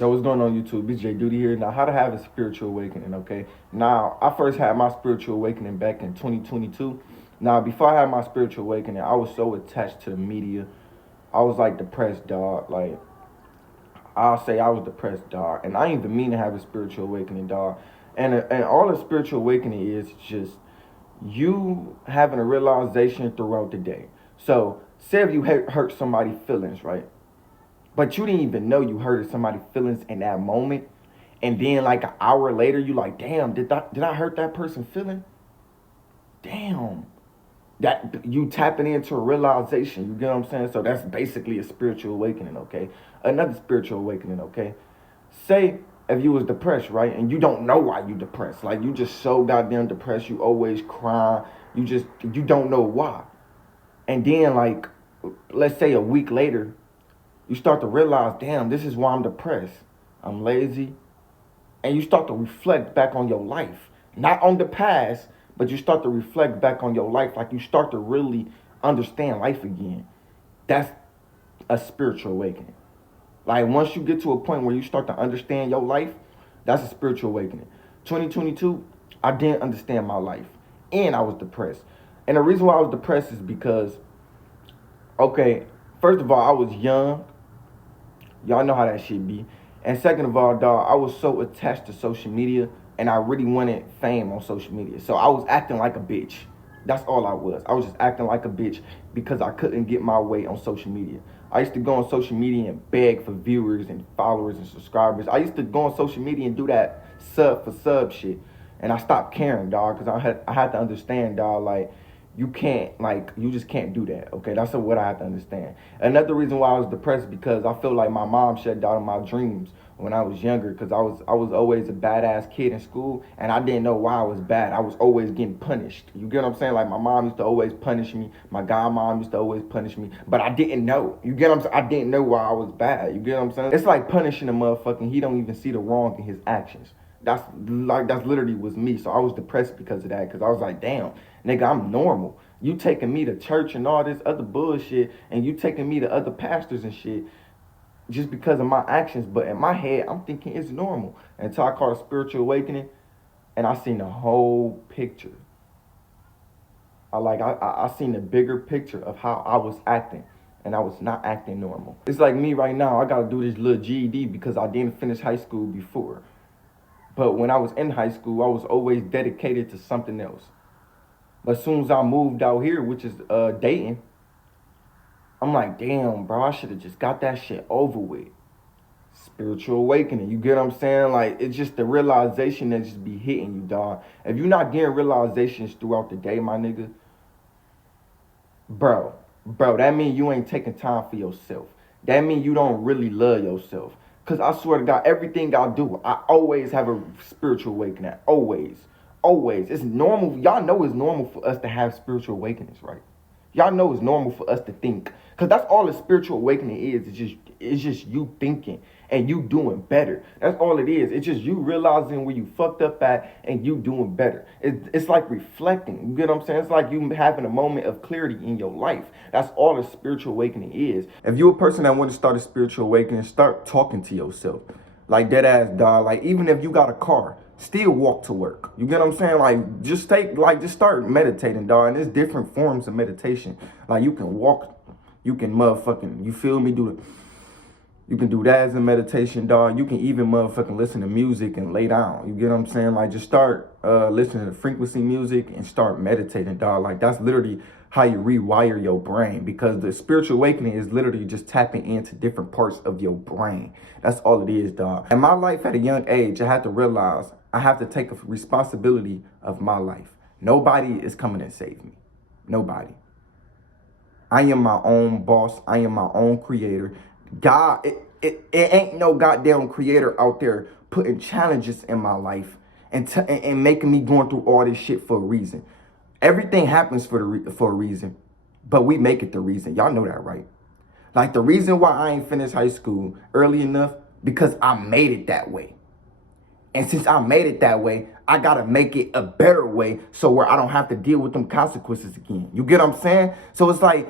Yo, what's going on YouTube? It's Jayyduty here. Now, how to have a spiritual awakening, okay? Now, I first had my spiritual awakening back in 2022. Now, before I had my spiritual awakening, I was so attached to the media. I was like depressed, dog. Like, I'll say I was depressed, dog. And I didn't even mean to have a spiritual awakening, dog. And all a spiritual awakening is just you having a realization throughout the day. So, say if you hurt somebody's feelings, right? But you didn't even know you hurted somebody's feelings in that moment. And then like an hour later, you like, damn, did I hurt that person feeling? Damn. That you tapping into a realization, you get what I'm saying? So that's basically a spiritual awakening, okay? Another spiritual awakening, okay? Say if you was depressed, right? And you don't know why you depressed. Like you just so goddamn depressed, you always cry. You don't know why. And then like let's say a week later, you start to realize, damn, this is why I'm depressed. I'm lazy. And you start to reflect back on your life. Not on the past, but you start to reflect back on your life. Like you start to really understand life again. That's a spiritual awakening. Like once you get to a point where you start to understand your life, that's a spiritual awakening. 2022, I didn't understand my life. And I was depressed. And the reason why I was depressed is because, okay, first of all, I was young. Y'all know how that shit be. And second of all, dog, I was so attached to social media and I really wanted fame on social media. So I was acting like a bitch. That's all I was. I was just acting like a bitch because I couldn't get my way on social media. I used to go on social media and beg for viewers and followers and subscribers. I used to go on social media and do that sub for sub shit. And I stopped caring, dog, because I had to understand, dog, like, you can't, like, you just can't do that, okay? That's what I have to understand. Another reason why I was depressed because I feel like my mom shut down my dreams when I was younger because I was always a badass kid in school and I didn't know why I was bad. I was always getting punished. You get what I'm saying? Like my mom used to always punish me. My godmom used to always punish me, but I didn't know. You get what I'm saying? I didn't know why I was bad. You get what I'm saying? It's like punishing a motherfucker and he don't even see the wrong in his actions. That's literally was me. So I was depressed because of that because I was like, damn, nigga, I'm normal. You taking me to church and all this other bullshit and you taking me to other pastors and shit just because of my actions. But in my head, I'm thinking it's normal. Until I caught a spiritual awakening and I seen the whole picture. I seen the bigger picture of how I was acting. And I was not acting normal. It's like me right now. I gotta do this little GED because I didn't finish high school before. But when I was in high school, I was always dedicated to something else. But as soon as I moved out here, which is Dayton, I'm like, damn, bro, I should have just got that shit over with. Spiritual awakening. You get what I'm saying? Like, it's just the realization that just be hitting you, dog. If you're not getting realizations throughout the day, my nigga, bro, that means you ain't taking time for yourself. That means you don't really love yourself. Because I swear to God, everything I do, I always have a spiritual awakening. Always. Always. It's normal. Y'all know it's normal for us to have spiritual awakenings, right? Y'all know it's normal for us to think. Because that's all a spiritual awakening is. It's just you thinking and you doing better. That's all it is. It's just you realizing where you fucked up at and you doing better. It's like reflecting. You get what I'm saying? It's like you having a moment of clarity in your life. That's all a spiritual awakening is. If you're a person that want to start a spiritual awakening, start talking to yourself. Like dead ass, dog. Like even if you got a car, still walk to work. You get what I'm saying? Like just start meditating, dog. And there's different forms of meditation. Like you can walk, you can motherfucking, you feel me, do it. You can do that as a meditation, dog. You can even motherfucking listen to music and lay down. You get what I'm saying? Like just start listening to frequency music and start meditating, dog. Like that's literally how you rewire your brain, because the spiritual awakening is literally just tapping into different parts of your brain. That's all it is, dog. In my life at a young age, I had to realize I have to take a responsibility of my life. Nobody is coming to save me. Nobody. I am my own boss. I am my own creator. God, it ain't no goddamn creator out there putting challenges in my life and making me going through all this shit for a reason. Everything happens for a reason, but we make it the reason. Y'all know that, right? Like the reason why I ain't finished high school early enough, because I made it that way. And since I made it that way, I gotta make it a better way so where I don't have to deal with them consequences again. You get what I'm saying? So it's like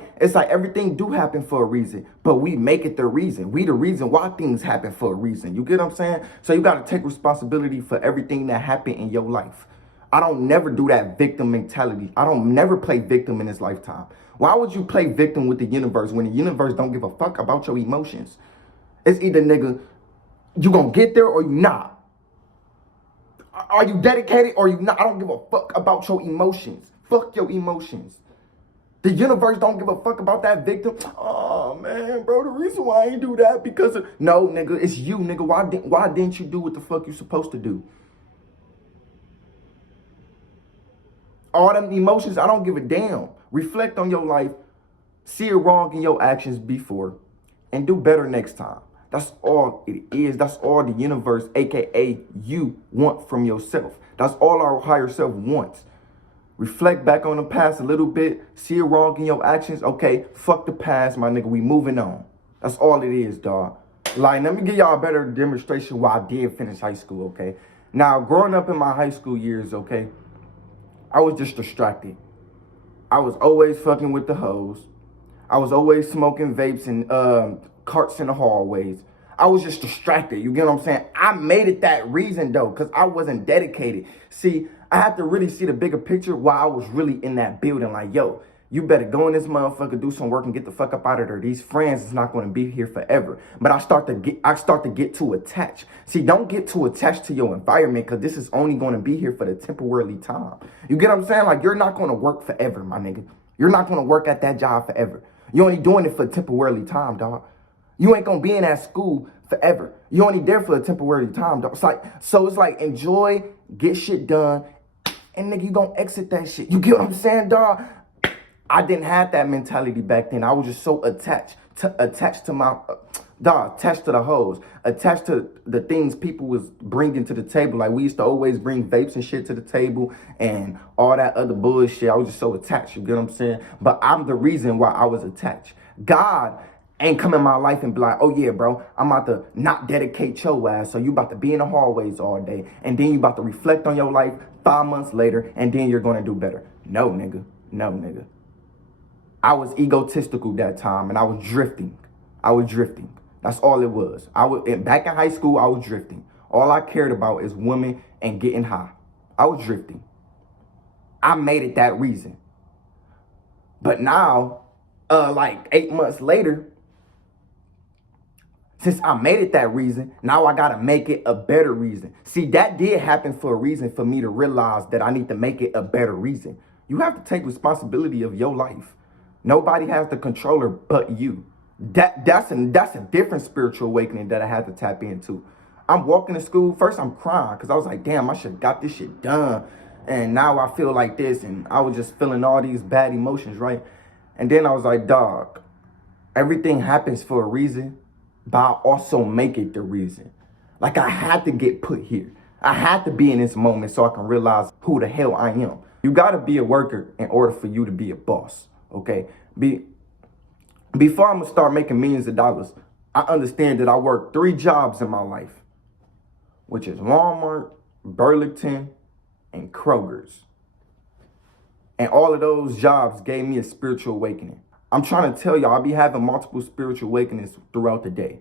everything do happen for a reason, but we make it the reason. We the reason why things happen for a reason. You get what I'm saying? So you gotta take responsibility for everything that happened in your life. I don't never do that victim mentality. I don't never play victim in this lifetime. Why would you play victim with the universe when the universe don't give a fuck about your emotions? It's either, nigga, you gonna get there or you not. Are you dedicated or you not? I don't give a fuck about your emotions. Fuck your emotions. The universe don't give a fuck about that victim. Oh, man, bro, the reason why I ain't do that because of... No, nigga, it's you, nigga. Why didn't you do what the fuck you supposed to do? All them emotions, I don't give a damn. Reflect on your life. See it wrong in your actions before. And do better next time. That's all it is. That's all the universe, aka you, want from yourself. That's all our higher self wants. Reflect back on the past a little bit. See it wrong in your actions. Okay, fuck the past, my nigga. We moving on. That's all it is, dog. Like, let me give y'all a better demonstration why I did finish high school, okay? Now, growing up in my high school years, okay, I was just distracted. I was always fucking with the hoes. I was always smoking vapes and carts in the hallways. I was just distracted. You get what I'm saying? I made it that reason, though, because I wasn't dedicated. See, I had to really see the bigger picture while I was really in that building. Like, yo, you better go in this motherfucker, do some work, and get the fuck up out of there. These friends is not going to be here forever. But I start to get too attached. See, don't get too attached to your environment, because this is only going to be here for the temporary time. You get what I'm saying? Like, you're not going to work forever, my nigga. You're not going to work at that job forever. You're only doing it for temporary time, dog. You ain't gonna be in that school forever. You only there for a temporary time, dog. It's like enjoy, get shit done, and nigga, you gonna exit that shit. You get what I'm saying, dog? I didn't have that mentality back then. I was just so attached to my attached to the hoes, attached to the things people was bringing to the table. Like, we used to always bring vapes and shit to the table and all that other bullshit. I was just so attached. You get what I'm saying? But I'm the reason why I was attached. God ain't come in my life and be like, oh yeah, bro, I'm about to not dedicate your ass, so you about to be in the hallways all day, and then you about to reflect on your life 5 months later, and then you're gonna do better. No, nigga. No, nigga. I was egotistical that time, and I was drifting. That's all it was. Back in high school, I was drifting. All I cared about is women and getting high. I was drifting. I made it that reason. But now, like 8 months later, since I made it that reason, now I gotta make it a better reason. See, that did happen for a reason, for me to realize that I need to make it a better reason. You have to take responsibility of your life. Nobody has the controller but you. That's a different spiritual awakening that I had to tap into. I'm walking to school. First, I'm crying because I was like, damn, I should have got this shit done. And now I feel like this. And I was just feeling all these bad emotions, right? And then I was like, dog, everything happens for a reason, but I also make it the reason. Like, I had to get put here. I had to be in this moment so I can realize who the hell I am. You got to be a worker in order for you to be a boss, okay? Before I'm going to start making millions of dollars, I understand that I worked 3 jobs in my life, which is Walmart, Burlington, and Kroger's. And all of those jobs gave me a spiritual awakening. I'm trying to tell y'all, I be having multiple spiritual awakenings throughout the day.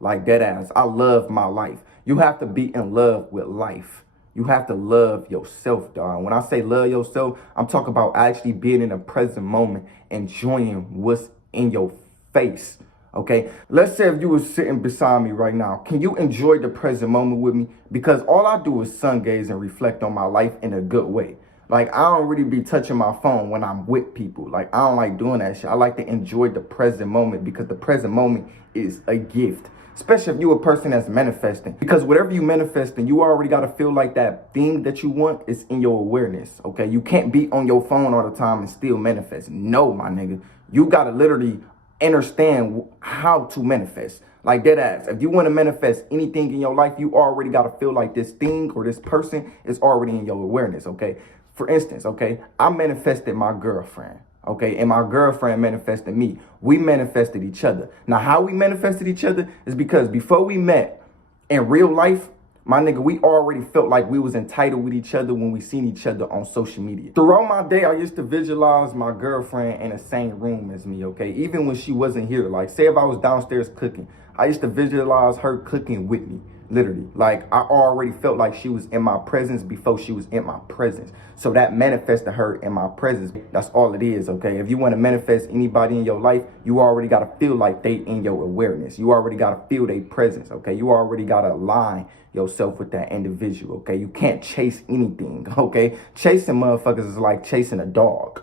Like, dead ass. I love my life. You have to be in love with life. You have to love yourself, dog. When I say love yourself, I'm talking about actually being in the present moment, enjoying what's in your face, okay? Let's say if you were sitting beside me right now, can you enjoy the present moment with me? Because all I do is sun gaze and reflect on my life in a good way. Like, I don't really be touching my phone when I'm with people. Like, I don't like doing that shit. I like to enjoy the present moment because the present moment is a gift. Especially if you're a person that's manifesting. Because whatever you manifesting, you already got to feel like that thing that you want is in your awareness, okay? You can't be on your phone all the time and still manifest. No, my nigga. You got to literally understand how to manifest. Like, dead ass. If you want to manifest anything in your life, you already got to feel like this thing or this person is already in your awareness, okay? For instance, okay, I manifested my girlfriend, okay, and my girlfriend manifested me. We manifested each other. Now, how we manifested each other is because before we met in real life, My nigga, we already felt like we was entitled with each other when we seen each other on social media. Throughout my day, I used to visualize my girlfriend in the same room as me, okay? Even when she wasn't here. Like, say if I was downstairs cooking, I used to visualize her cooking with me, literally. Like, I already felt like she was in my presence before she was in my presence. So that manifested her in my presence. That's all it is, okay? If you want to manifest anybody in your life, you already got to feel like they in your awareness. You already got to feel their presence, okay? You already got to align yourself with that individual, okay? You can't chase anything, okay? Chasing motherfuckers is like chasing a dog.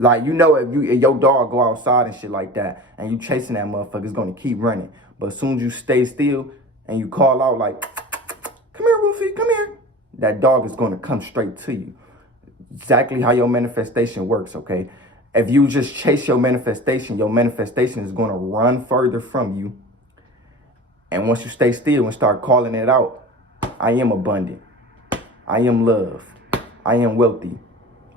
Like, you know, if your dog go outside and shit like that, and you chasing that motherfucker, it's gonna keep running. But as soon as you stay still and you call out like, come here, Wolfie, come here, that dog is gonna come straight to you. Exactly how your manifestation works, okay? If you just chase your manifestation is gonna run further from you. And once you stay still and start calling it out, I am abundant. I am loved. I am wealthy.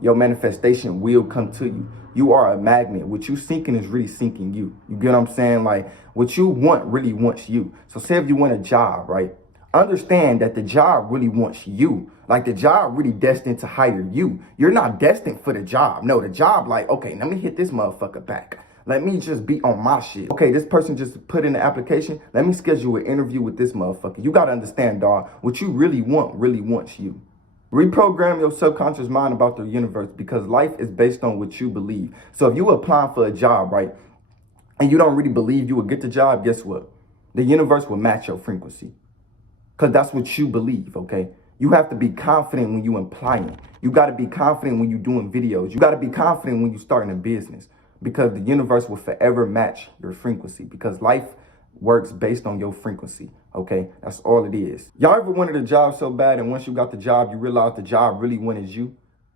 Your manifestation will come to you. You are a magnet. What you seeking is really seeking you. You get what I'm saying? Like, what you want really wants you. So say if you want a job, right? Understand that the job really wants you. Like, the job really destined to hire you. You're not destined for the job. No, the job like, okay, let me hit this motherfucker back. Let me just be on my shit. Okay, this person just put in the application. Let me schedule an interview with this motherfucker. You got to understand, dog, what you really wants you. Reprogram your subconscious mind about the universe, because life is based on what you believe. So if you applying for a job, right, and you don't really believe you will get the job, guess what? The universe will match your frequency, because that's what you believe, okay? You have to be confident when you applying. You got to be confident when you doing videos. You got to be confident when you starting a business, because the universe will forever match your frequency, because life works based on your frequency, okay? That's all it is. Y'all ever wanted a job so bad, and once you got the job, you realized the job really wanted you?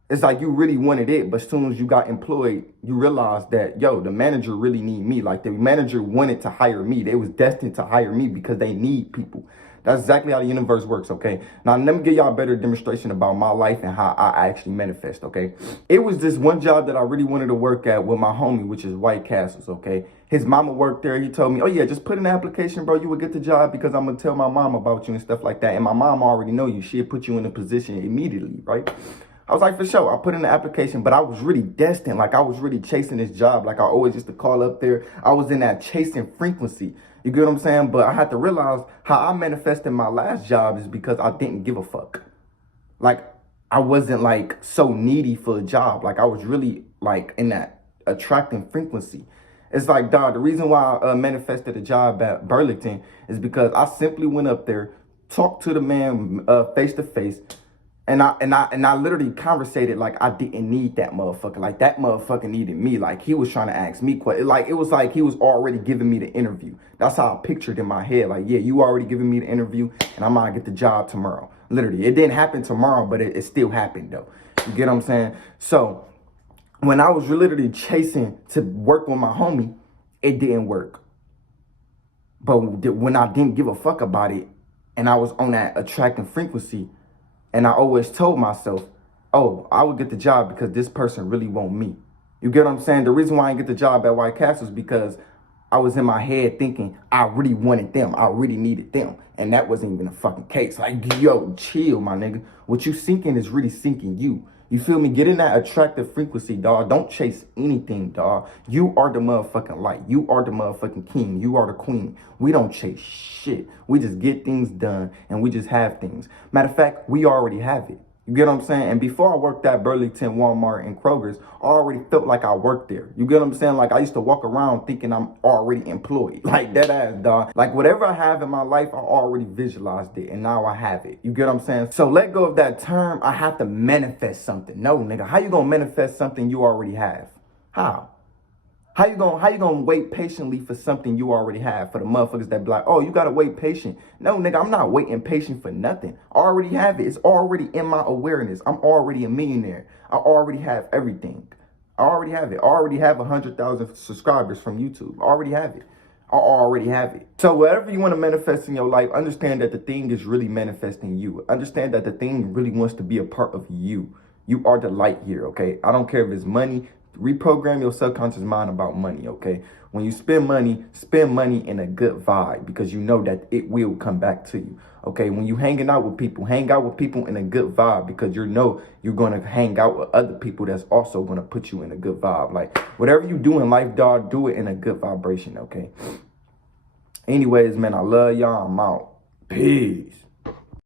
It's like you really wanted it, but as soon as you got employed, you realized that, yo, the manager really need me. Like, the manager wanted to hire me. They was destined to hire me because they need people. That's exactly how the universe works, okay? Now, let me give y'all a better demonstration about my life and how I actually manifest, okay? It was this one job that I really wanted to work at with my homie, which is White Castles, okay? His mama worked there. He told me, oh, yeah, just put in the application, bro. You will get the job because I'm going to tell my mom about you and stuff like that. And my mom already know you. She'll put you in a position immediately, right? I was like, for sure. I put in the application, but I was really destined. Like, I was really chasing this job. Like, I always used to call up there. I was in that chasing frequency. You get what I'm saying? But I had to realize how I manifested my last job is because I didn't give a fuck. Like, I wasn't like so needy for a job. Like, I was really like in that attracting frequency. It's like, dog, the reason why I manifested a job at Burlington is because I simply went up there, talked to the man face to face, and I literally conversated like I didn't need that motherfucker. Like, that motherfucker needed me. Like, he was trying to ask me questions. Like, it was like he was already giving me the interview. That's how I pictured in my head. Like, yeah, you already giving me the interview, and I'm gonna get the job tomorrow. Literally, it didn't happen tomorrow, but it still happened though. You get what I'm saying? So when I was literally chasing to work with my homie, it didn't work. But when I didn't give a fuck about it, and I was on that attracting frequency, and I always told myself, oh, I would get the job because this person really want me. You get what I'm saying? The reason why I didn't get the job at White Castle is because I was in my head thinking I really wanted them. I really needed them. And that wasn't even a fucking case. Like, yo, chill, my nigga. What you seeking is really seeking you. You feel me? Get in that attractive frequency, dog. Don't chase anything, dog. You are the motherfucking light. You are the motherfucking king. You are the queen. We don't chase shit. We just get things done and we just have things. Matter of fact, we already have it. You get what I'm saying? And before I worked at Burlington, Walmart, and Kroger's, I already felt like I worked there. You get what I'm saying? Like, I used to walk around thinking I'm already employed. Like, that ass, dog. Like, whatever I have in my life, I already visualized it, and now I have it. You get what I'm saying? So let go of that term, I have to manifest something. No, nigga. How you gonna manifest something you already have? How? How you gonna wait patiently for something you already have? For the motherfuckers that be like, oh, you gotta wait patient. No, nigga, I'm not waiting patient for nothing. I already have it. It's already in my awareness. I'm already a millionaire. I already have everything. I already have it. I already have 100,000 subscribers from YouTube. I already have it. I already have it. So whatever you want to manifest in your life, understand that the thing is really manifesting you. Understand that the thing really wants to be a part of you. You are the light here, okay? I don't care if it's money, Reprogram your subconscious mind about money, okay? When you spend money in a good vibe because you know that it will come back to you, okay? When you hang out with people in a good vibe because you know you're going to hang out with other people that's also going to put you in a good vibe. Like, whatever you do in life, dog, do it in a good vibration, okay? Anyways, man, I love y'all. I'm out. Peace.